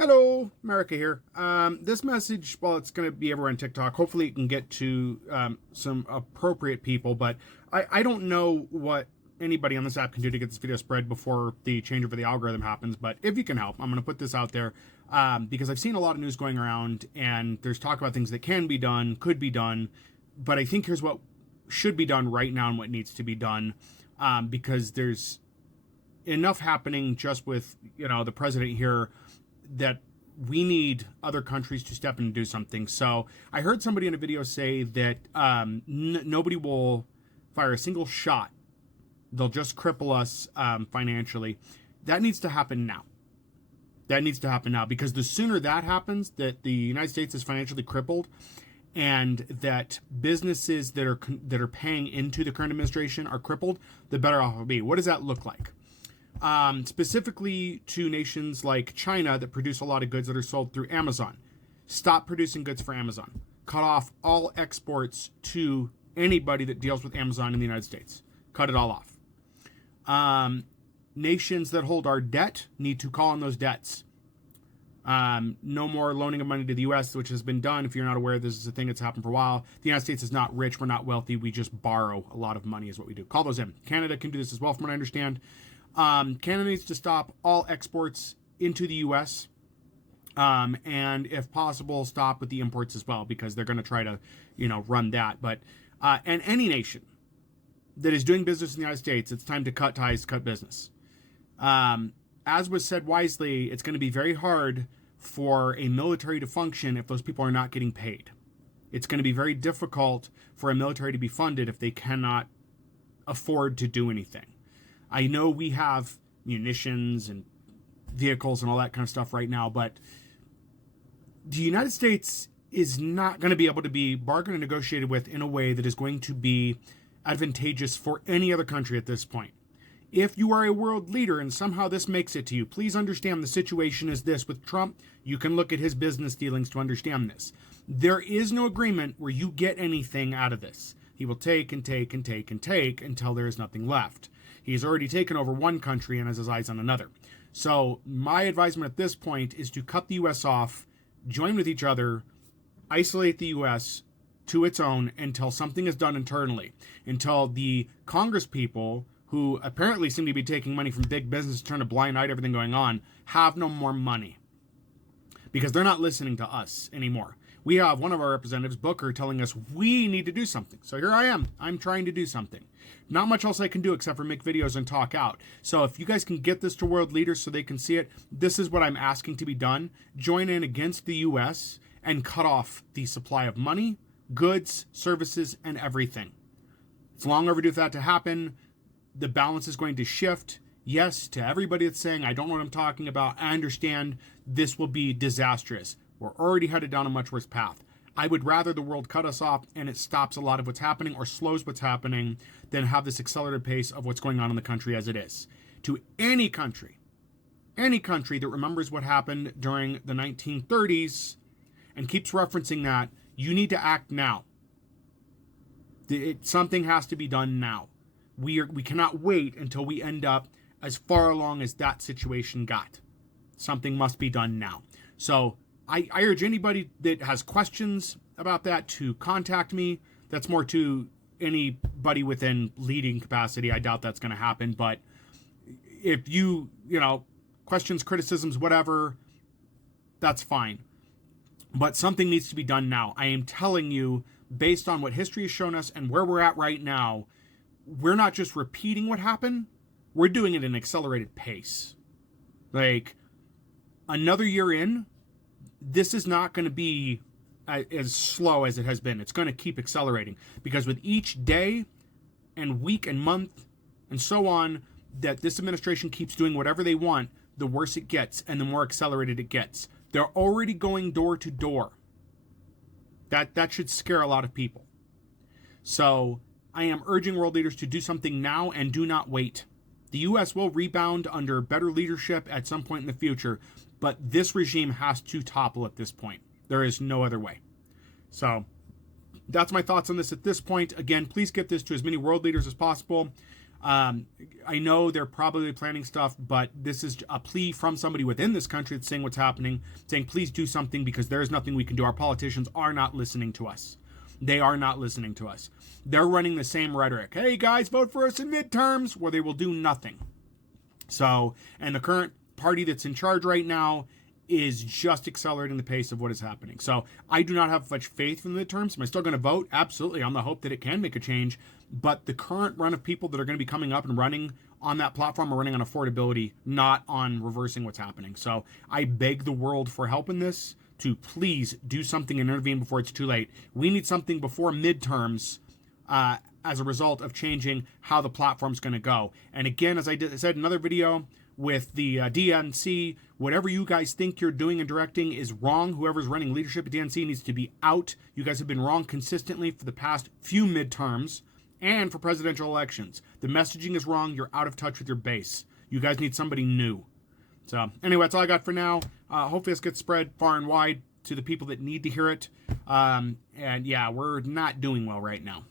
Hello, America here. This message, well, it's going to be everywhere on TikTok. Hopefully it can get to some appropriate people, but I don't know what anybody on this app can do to get this video spread before the change over the algorithm happens, but if you can help, I'm going to put this out there because I've seen a lot of news going around, and there's talk about things that can be done, could be done, but I think here's what should be done right now and what needs to be done, because there's enough happening just with, the president here that we need other countries to step in and do something. So I heard somebody in a video say that nobody will fire a single shot. They'll just cripple us financially. That needs to happen now. That needs to happen now, because the sooner that happens, that the United States is financially crippled, and that businesses that are paying into the current administration are crippled, the better off it'll be. What does that look like? Specifically to nations like China that produce a lot of goods that are sold through Amazon. Stop producing goods for Amazon. Cut off all exports to anybody that deals with Amazon in the United States. Cut it all off. Nations that hold our debt need to call on those debts. No more loaning of money to the U.S., which has been done. If you're not aware, this is a thing that's happened for a while. The United States is not rich. We're not wealthy. We just borrow a lot of money is what we do. Call those in. Canada can do this as well, from what I understand. Canada needs to stop all exports into the U.S. And if possible, stop with the imports as well, because they're going to try to, run that. But and any nation that is doing business in the United States, it's time to cut ties, cut business. As was said wisely, it's going to be very hard for a military to function if those people are not getting paid. It's going to be very difficult for a military to be funded if they cannot afford to do anything. I know we have munitions and vehicles and all that kind of stuff right now, but the United States is not going to be able to be bargained and negotiated with in a way that is going to be advantageous for any other country at this point. If you are a world leader and somehow this makes it to you, please understand the situation is this with Trump. You can look at his business dealings to understand this. There is no agreement where you get anything out of this. He will take and take and take and take until there is nothing left. He's already taken over one country and has his eyes on another. So my advisement at this point is to cut the U.S. off, join with each other, isolate the U.S. to its own until something is done internally, until the Congress people, who apparently seem to be taking money from big business to turn a blind eye to everything going on, have no more money, because they're not listening to us anymore. We have one of our representatives, Booker, telling us we need to do something. So here I am. I'm trying to do something. Not much else I can do except for make videos and talk out. So if you guys can get this to world leaders so they can see it, this is what I'm asking to be done. Join in against the U.S. and cut off the supply of money, goods, services, and everything. It's long overdue for that to happen. The balance is going to shift. Yes, to everybody that's saying, I don't know what I'm talking about, I understand this will be disastrous. We're already headed down a much worse path. I would rather the world cut us off and it stops a lot of what's happening or slows what's happening than have this accelerated pace of what's going on in the country as it is. To any country that remembers what happened during the 1930s and keeps referencing that, you need to act now. Something has to be done now. We cannot wait until we end up as far along as that situation got. Something must be done now. So I urge anybody that has questions about that to contact me. That's more to anybody within leading capacity. I doubt that's going to happen. But if you questions, criticisms, whatever, that's fine. But something needs to be done now. I am telling you, based on what history has shown us and where we're at right now, we're not just repeating what happened. We're doing it at an accelerated pace. Like, another year in, this is not going to be as slow as it has been. It's going to keep accelerating, because with each day and week and month and so on that this administration keeps doing whatever they want, the worse it gets and the more accelerated it gets. They're already going door to door. That should scare a lot of people. So I am urging world leaders to do something now and do not wait. The U.S. will rebound under better leadership at some point in the future, but this regime has to topple at this point. There is no other way. So that's my thoughts on this at this point. Again, please get this to as many world leaders as possible. I know they're probably planning stuff, but this is a plea from somebody within this country that's saying what's happening, saying please do something because there's nothing we can do. Our politicians are not listening to us. They are not listening to us. They're running the same rhetoric. Hey guys, vote for us in midterms, where they will do nothing. So, and the current party that's in charge right now is just accelerating the pace of what is happening. So I do not have much faith in the midterms. Am I still going to vote? Absolutely, on the hope that it can make a change. But the current run of people that are going to be coming up and running on that platform are running on affordability, not on reversing what's happening. So I beg the world for help in this to please do something and intervene before it's too late. We need something before midterms as a result of changing how the platform's going to go. And again, as I said in another video, with the DNC, whatever you guys think you're doing and directing is wrong. Whoever's running leadership at DNC needs to be out. You guys have been wrong consistently for the past few midterms and for presidential elections. The messaging is wrong. You're out of touch with your base. You guys need somebody new. So anyway, that's all I got for now. Hopefully this gets spread far and wide to the people that need to hear it. And yeah, we're not doing well right now.